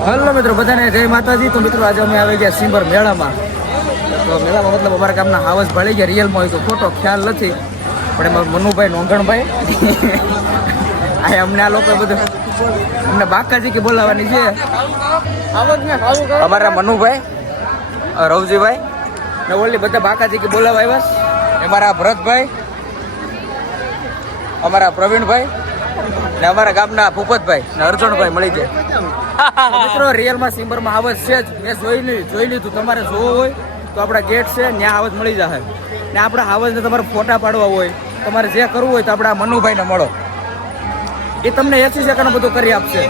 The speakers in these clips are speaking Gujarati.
હલો મિત્રો, બધાને જય માતાજી. તો મિત્રો આજે અમે આવી ગયા સિંબર મેળામાં. તો મેળામાં મતલબ અમારા ગામના હાવસ ભળી ગયા. રિયલમાં હોય તો ખોટો ખ્યાલ નથી, પણ એમાં મનુભાઈ નોંગણભાઈ આ અમને આ લોકો બધું અમને બાકાજી કે બોલાવવાની છે. અમારા મનુભાઈ, રવજીભાઈ ને ઓલી બધા બાકાજી કે બોલાવા આવ્યા. અમારા ભરતભાઈ, અમારા પ્રવીણભાઈ ને અમારા ગામના ભૂપતભાઈ ને અર્જુનભાઈ મળી જાય. મિત્રો રિયલમાં સિમ્બરમાં હાવસ છે જ. મેં જોઈ લીધું. તમારે જોવો હોય તો આપણા ગેટ છે ત્યાં હાવસ મળી જશે. ને આપણા હાવસને તમારે ફોટા પાડવા હોય, તમારે જે કરવું હોય તો આપણા મનુભાઈને મળો. એ તમને 80 સેકન્ડ બધું કરી આપશે.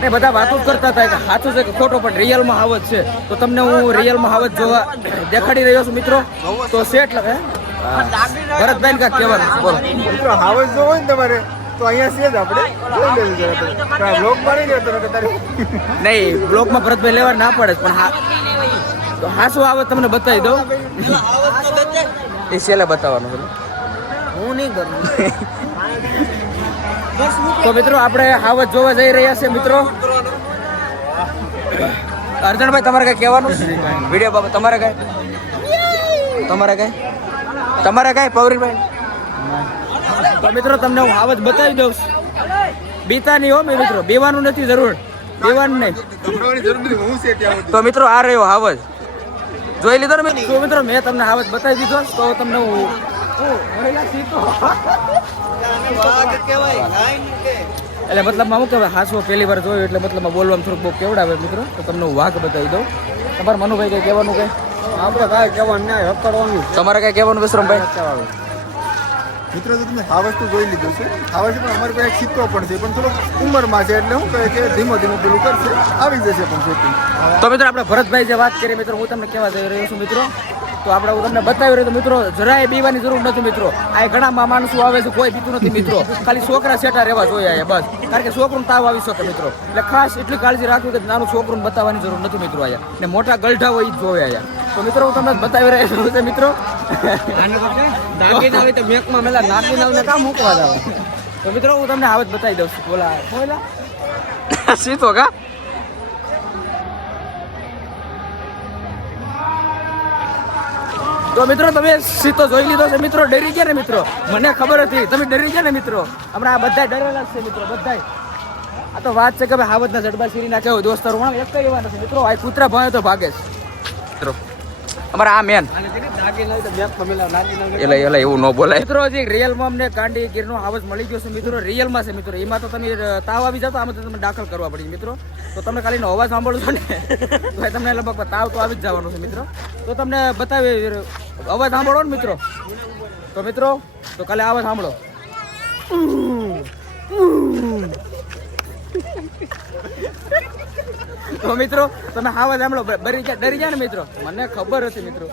ને બધા વાતો જ કરતા હતા કે સાચું છે કે ખોટો, પણ રિયલમાં હાવસ છે. તો તમને હું રિયલમાં હાવસ જોવા દેખાડી રહ્યો છું મિત્રો. તો સેટ લગે ભરતભાઈ કાંઈક કહેવાનું બોલો મિત્રો. હાવસ જો હોય ને તમારે તો અહીંયા છે જ આપણે બ્લોગમાં નહીં લેતો નહીં. બ્લોગમાં ભરતભાઈ લેવા ના પડે, પણ હા તો હાસું આવે તમને બતાવી દઉં. એ છેલ્લે બતાવવાનું છે, હું નહીં કરું. તો મિત્રો આપણે હાવસ જોવા જઈ રહ્યા છે મિત્રો. અર્જુનભાઈ તમારે કઈ કહેવાનું વિડીયો બાબત? તમારે કઈ પૌરીભાઈ? તો મિત્રો તમને હું હાવસ બતાવી દઉં. બીતા નહીં હો મિત્રો, બેવાનું નથી જરૂર, બેવાનું નહીં. તો મિત્રો આ રહ્યો હાવસ, જોઈ લીધો ને. તો મિત્રો મેં તમને હાવસ બતાવી દીધો. તો તમને હું એટલે મતલબમાં શું કહેવાય, હાસવો પહેલી વાર જોયું એટલે મતલબમાં બોલવામાં થોડુંક બહુ કેવડાવે મિત્રો. તો તમને હું વાઘ બતાવી દઉં. તમારા મનુભાઈ કઈ કહેવાનું? કઈ આપણે કાંઈ કહેવાનું નહીં, કરવાનું. તમારે કઈ કહેવાનું વિશ્રમભાઈ? મિત્રો તો તમે હાવસ તો જોઈ લીધું છે. હાવસ પણ અમારી પાસે સિક્કો પણ છે, પણ થોડોક ઉંમરમાં છે એટલે શું કહે કે ધીમો ધીમો પેલું કરશે, આવી જશે પણ શોપિંગ. તો મિત્રો આપણે ભરતભાઈ જે વાત કરી મિત્રો, હું તમને કહેવા જઈ રહ્યો છું મિત્રો. તો આપણે હું તમને બતાવી રહ્યો. મિત્રો જરાય બીવાની જરૂર નથી મિત્રો. આ ઘણા માણસો આવે છે, કોઈ બીતું નથી મિત્રો. ખાલી છોકરા સેટા રહેવા જોઈએ બસ, કારણ કે છોકરું તાવ આવી શકે મિત્રો. એટલે ખાસ એટલી કાળજી રાખવી કે નાનું છોકરું બતાવવાની જરૂર નથી મિત્રો. આયા ને મોટા ગલઢા હોય જ જોવે આયા. તો મિત્રો હું તમને બતાવી રહ્યો છું મિત્રો. દાગીના હોય તો મેકમાં મેલા નાખીને આવીને કામ મૂકવા જાવ. તો મિત્રો હું તમને હાવસ બતાવી દઉં છું. બોલા સીધો કા. તો મિત્રો તમે સીધો જોઈ લીધો છે મિત્રો. ડરી ગયા ને મિત્રો? મને ખબર હતી તમે ડરી ગયા ને મિત્રો. હમણાં આ બધા ડરેલા છે મિત્રો, બધા. આ તો વાત છે કે ભાઈ હાવજના જડબા સીરી નાખ્યા હોય દોસ્તારો, એક કઈ એવા નથી મિત્રો. આ કૂતરા ભાવે તો ભાગે છે મિત્રો. અમારા આ મેન એટલે એવું ન બોલાય મિત્રો. હજી રિયલમાં અમને કાંડી ગીરનો હાવસ મળી ગયો છે મિત્રો. રિયલમાં છે મિત્રો. એમાં તો તમે તાવ આવી જાવ તો આમાં તો તમે દાખલ કરવા પડી મિત્રો. તો તમને ખાલી અવાજ સાંભળો છો ને તો તમને લગભગ તાવ તો આવી જ જવાનું છે મિત્રો. તો તમને બતાવી અવાજ સાંભળો ને મિત્રો. તો મિત્રો તો કાલે અવાજ સાંભળો. તો મિત્રો તમે હાવસ સાંભળો. ડરી ગયા ને મિત્રો? મને ખબર હતી મિત્રો.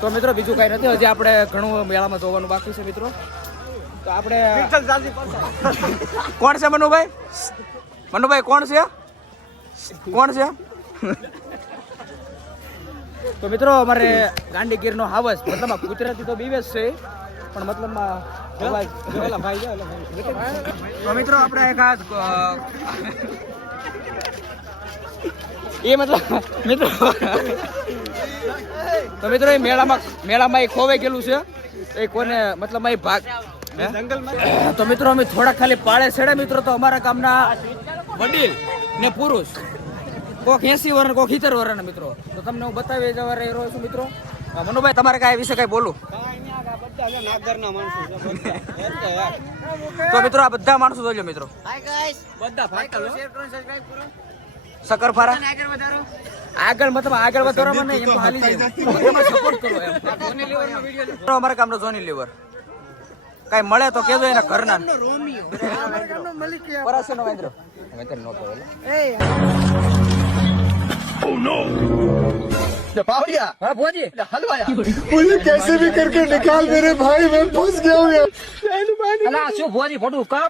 તો મિત્રો બીજું કઈ નથી. હજી આપણે ઘણું મેળામાં જોવાનું બાકી છે મિત્રો. તો આપણે કોણ છે મનુભાઈ? મનુભાઈ કોણ છે? તો મિત્રો અમારે ગાંડીગીરનો હાવસ મતલબ ગુજરાતી તો બીવે જ છે, પણ મતલબમાં તો મિત્રો આપણે એક હાથ એ મતલબ મિત્રો તો મિત્રો એ મેળામાં એ ખોવાઈ ગયેલું છે. એ કોને મતલબ એ ભાગ તો મિત્રો અમે થોડા ખાલી પાળે છેડે મિત્રો. તો અમારા ગામના વડીલ ને પુરુષ કોક 80 વર્ષ કોક 70 વર્ષના મિત્રો. તો તમને હું બતાવી જવા રહ્યો છું મિત્રો. મનુભાઈ તમારે કઈ વિશે કઈ બોલું? તો મિત્રો આ બધા માણસો જોઈ લો મિત્રો. શકરફારા આગળ મતલબ આગળ વધારવામાં નહીં, એમ હાલી જાય સપોર્ટ કરો એમ. અમારા કામનો જોની લીવર કઈ મળે તો કેજો એના ઘરના પરાસનો વાંદરો मुझे कैसे भी करके निकाल मेरे भाई, मैं फंस गया हूँ यार. શું ભોજી ફોટું કા